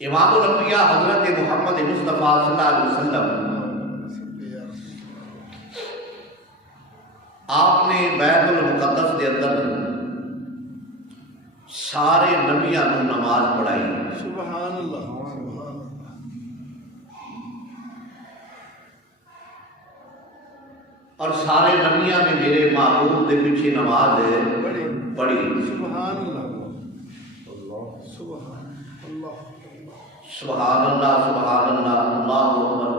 इमामुल अंबिया हजरत मोहम्मद मुस्तफ़ा सल्लल्लाहु अलैहि वसल्लम आपने बैतुल मुक़द्दस के अंदर सारे नबियां को नमाज पढ़ाई। सुभान अल्लाह। और सारे नबियां ने मेरे महबूब के पीछे नमाज पढ़ी। सुभान अल्लाह सुभान अल्लाह सुभान अल्लाह सुभान अल्लाह अल्लाहु अकबर।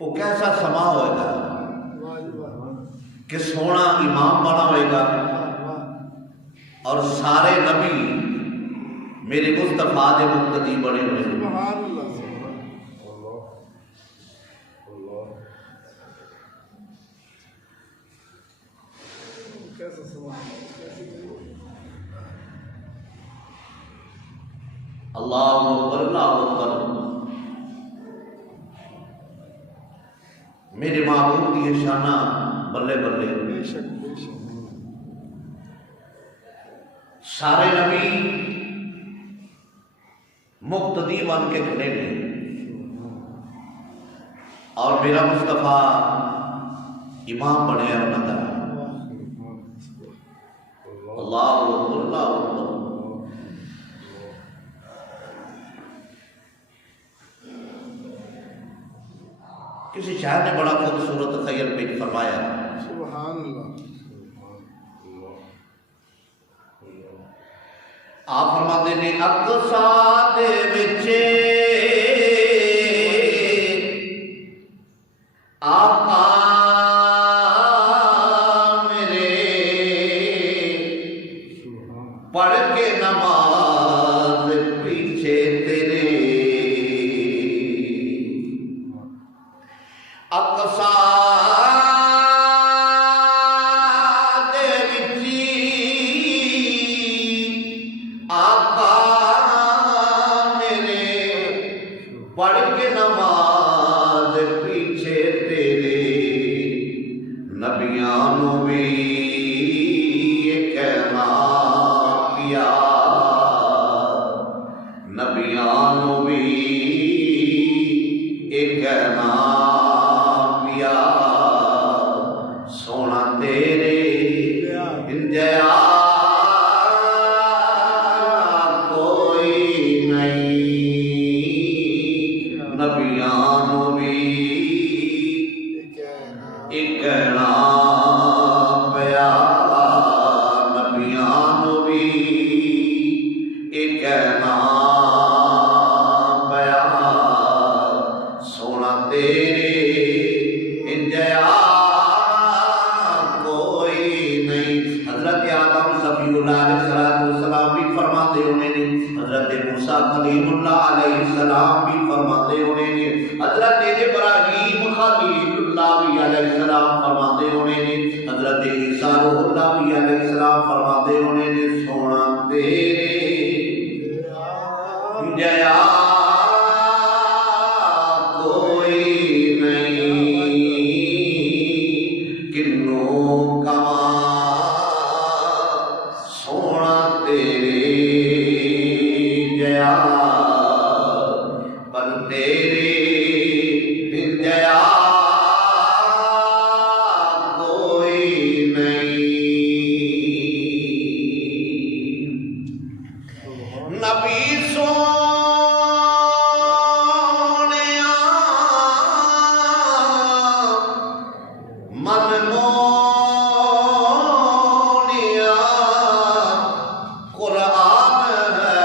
वो कैसा समा होएगा कि सोना इमाम बना होएगा और सारे नबी मेरे मुस्तफा के मुक्तदी बने हुए। सुभान अल्लाह। कैसा समा अल्लाहु अकबर अल्लाहु अकबर। मेरे महबूब की शाना बल्ले बल्ले। बेशक बेशक। सारे नबी मुक्तदी बन के खड़े ने और मेरा मुस्तफा इमाम बने उन्होंने। अल्लाहु अकबर अल्लाहु अकबर। किसी शायर ने बड़ा खूबसूरत खयाल पेश फरमाया। सुभान अल्लाह। आप फरमाते ने अक़सा दे विच आका मेरे पढ़ के नमाज पीछे तेरे। अक़सा दे विच आका मेरे पढ़ के नमाज पीछे तेरे। नबियां नू भी ये कहना पिया, नबियां नू भी ये कहना पिया। सोना तेरे इंजया कोई नहीं। नबियां नू भी एक कहना पिया, नबियां नू भी एक कहना पिया। सोना तेरे इंजया कोई नहीं। हजरत आदम सफीउल्लाह अलैहिस्सलाम भी फरमाते होने ने, हजरत मूसा कलीमुल्लाह अलैहिस्सलाम भी फरमाते होने ने, हजरत इब्राहीम खलीलुल्लाह भी अलैहिस्सलाम फरमाते होने ने, हजरत ईसा रूहुल्लाह भी अलैहिस्सलाम फरमाते होने ने। सोना तेरे जया कोई नहीं। किन्नू कमा सोना तेरे जया, पर तेरे जया कोई नहीं। नबी सोनिया मन मोनिया कुरान है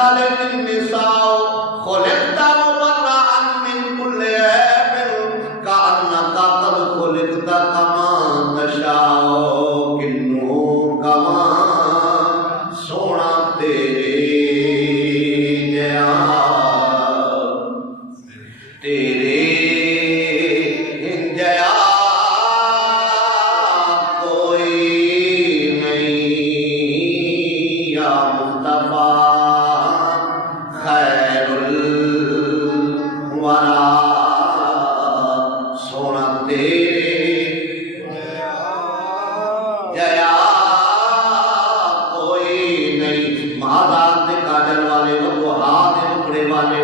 अतल निसाओ खुलिकता मुबर्रअन मिन कुल्li ऐबिन कअन्नका कद खुलिकता कमा तशाओ किन्नू कमा सोना तेरे जया तेरे जया कोई नहीं या मुस्तफा खैरुल वरा सोना तेरे जया कोई नहीं। महाराज के काजल वाले वो हाथ मुकड़े वाले